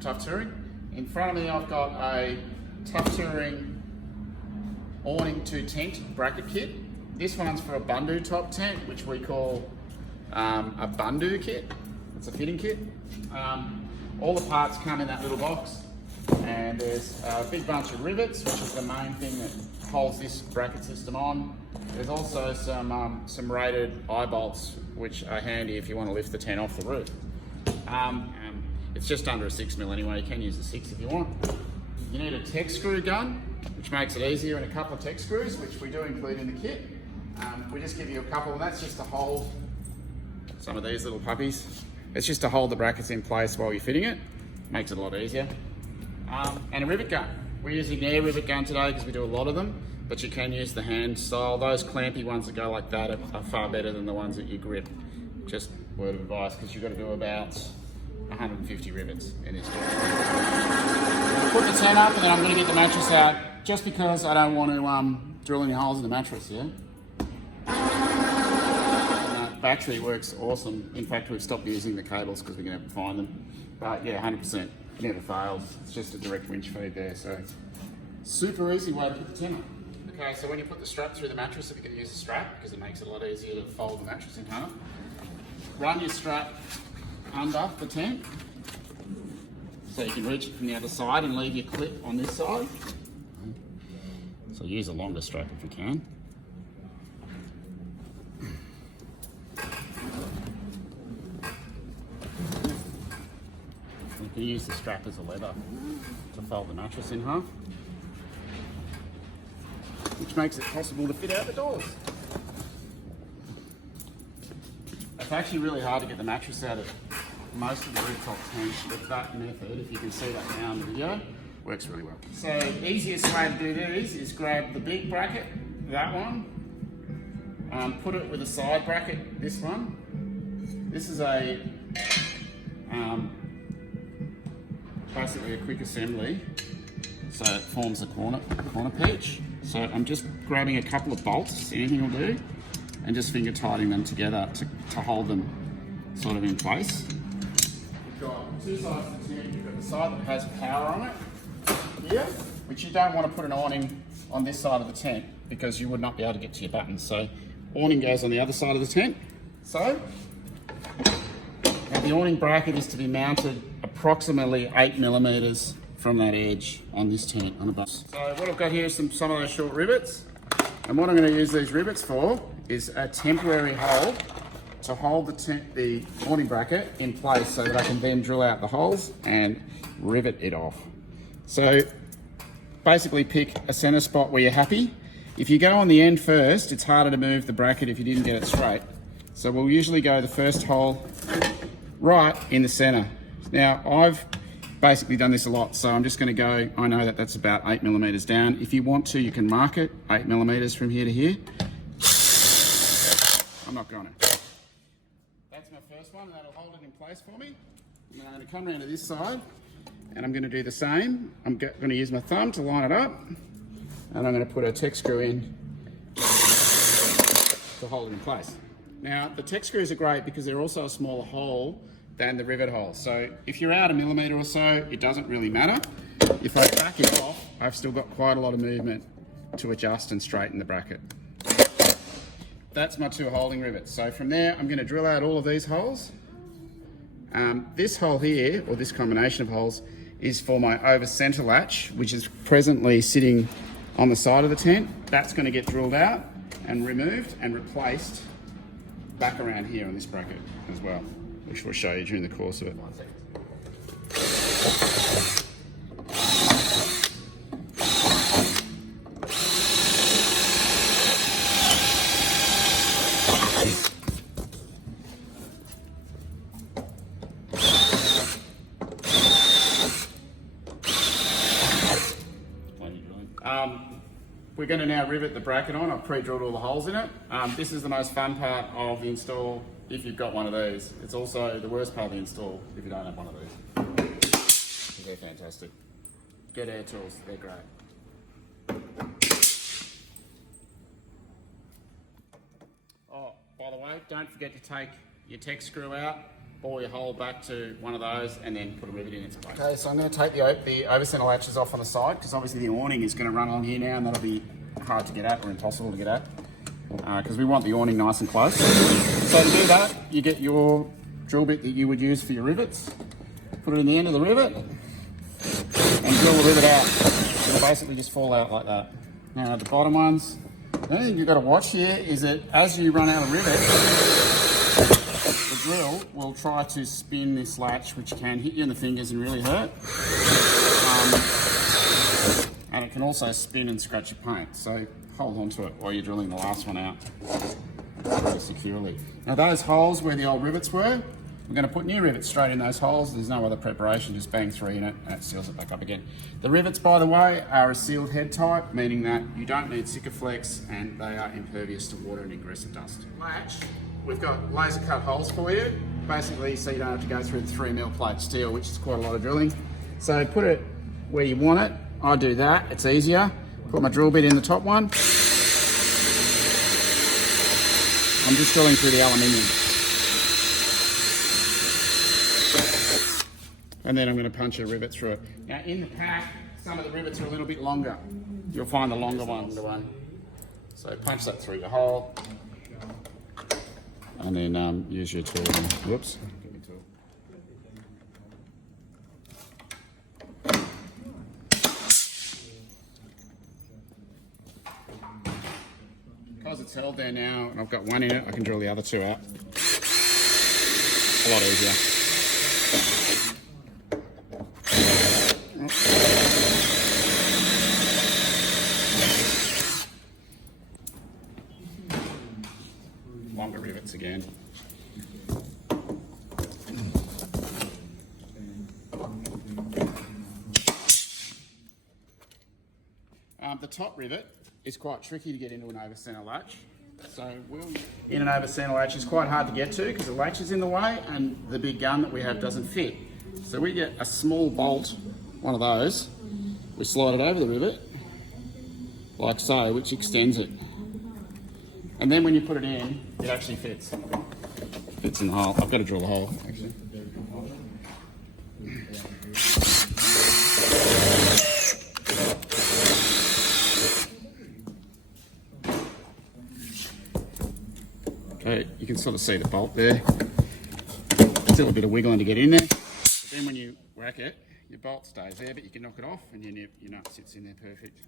Tough Touring. In front of me I've got a Tough Touring awning to tent bracket kit. This one's for a Bundutop tent, which we call a Bundu kit. It's a fitting kit. All the parts come in that little box, and there's a big bunch of rivets, which is the main thing that holds this bracket system on. There's also some rated eye bolts, which are handy if you want to lift the tent off the roof. It's just under a 6mm anyway. You can use a 6 if you want. You need a tech screw gun, which makes it easier, and a couple of tech screws, which we do include in the kit. We just give you a couple, and that's just to hold some of these little puppies. It's just to hold the brackets in place while you're fitting it. Makes it a lot easier. And a rivet gun. We're using an air rivet gun today because we do a lot of them, but you can use the hand style. Those clampy ones that go like that are far better than the ones that you grip. Just word of advice, because you've got to do about 150 rivets in this kit. I'll put the tent up, and then I'm going to get the mattress out, just because I don't want to drill any holes in the mattress, yeah? Battery works awesome. In fact, we've stopped using the cables because we're going to have to find them. But yeah, 100%. It never fails. It's just a direct winch feed there, so it's super easy way to put the tent up. Okay, so when you put the strap through the mattress, if you can use a strap, because it makes it a lot easier to fold the mattress in half. Run your strap under the tent, so you can reach it from the other side and leave your clip on this side. So use a longer strap if you can. You can use the strap as a lever to fold the mattress in half, which makes it possible to fit out the doors. It's actually really hard to get the mattress out of most of the rooftop tents, but that method, if you can see that now in the video, works really well. So the easiest way to do these is grab the big bracket, that one, put it with a side bracket, this one. This is a basically a quick assembly, so it forms a corner pitch. So I'm just grabbing a couple of bolts, anything will do, and just finger tightening them together to hold them sort of in place. You've got two sides of the tent. You've got the side that has power on it here, which you don't want to put an awning on this side of the tent because you would not be able to get to your buttons. So awning goes on the other side of the tent. So now the awning bracket is to be mounted approximately 8mm from that edge on this tent on the bus. So what I've got here is some of those short rivets, and what I'm going to use these rivets for is a temporary hold to hold the awning bracket in place so that I can then drill out the holes and rivet it off. So basically pick a center spot where you're happy. If you go on the end first, it's harder to move the bracket if you didn't get it straight. So we'll usually go the first hole right in the center. Now I've basically done this a lot, so I'm just going to go, I know that that's about 8mm down. If you want to, you can mark it 8mm from here to here. I'm not going to. That's my first one, and that'll hold it in place for me. And then I'm going to come around to this side, and I'm going to do the same. I'm going to use my thumb to line it up, and I'm going to put a tech screw in to hold it in place. Now, the tech screws are great because they're also a smaller hole than the rivet hole. So if you're out 1mm or so, it doesn't really matter. If I back it off, I've still got quite a lot of movement to adjust and straighten the bracket. That's my two holding rivets. So from there, I'm going to drill out all of these holes. This hole here, or this combination of holes, is for my over center latch, which is presently sitting on the side of the tent. That's going to get drilled out and removed and replaced back around here on this bracket as well, which we'll show you during the course of it. We're going to now rivet the bracket on. I've pre-drilled all the holes in it. This is the most fun part of the install if you've got one of these. It's also the worst part of the install if you don't have one of these. They're fantastic. Get air tools, they're great. Oh, by the way, don't forget to take your tech screw out bore your hole back to one of those and then put a rivet in its place. Okay, so I'm going to take the over-center latches off on the side because obviously the awning is going to run along here now and that'll be hard to get at or impossible to get at because we want the awning nice and close. So to do that, you get your drill bit that you would use for your rivets, put it in the end of the rivet and drill the rivet out. It'll basically just fall out like that. Now the bottom ones, the only thing you've got to watch here is that as you run out of rivet, the drill will try to spin this latch, which can hit you in the fingers and really hurt. And it can also spin and scratch your paint. So hold on to it while you're drilling the last one out very securely. Now those holes where the old rivets were, we're going to put new rivets straight in those holes. There's no other preparation, just bang 3 in it and it seals it back up again. The rivets, by the way, are a sealed head type, meaning that you don't need Sikaflex and they are impervious to water and ingress and dust. Latch, we've got laser cut holes for you, basically so you don't have to go through the 3mm plate steel, which is quite a lot of drilling. So put it where you want it. I do that, it's easier. Put my drill bit in the top one. I'm just drilling through the aluminium. And then I'm going to punch a rivet through it. Now in the pack, some of the rivets are a little bit longer. You'll find the longer one. So punch that through your hole. And then use your tool. Whoops. Give me tool. Because it's held there now and I've got one in it, I can drill the other 2 out. A lot easier. Longer rivets again. The top rivet is quite tricky to get into an over-center latch. So in an over-center latch is quite hard to get to because the latch is in the way and the big gun that we have doesn't fit. So we get a small bolt, one of those, we slide it over the rivet, like so, which extends it. And then when you put it in, it actually fits. Fits in the hole. I've got to drill the hole, actually. Okay, you can sort of see the bolt there. Still a bit of wiggling to get in there. But then when you whack it, your bolt stays there, but you can knock it off and your nut sits in there perfect.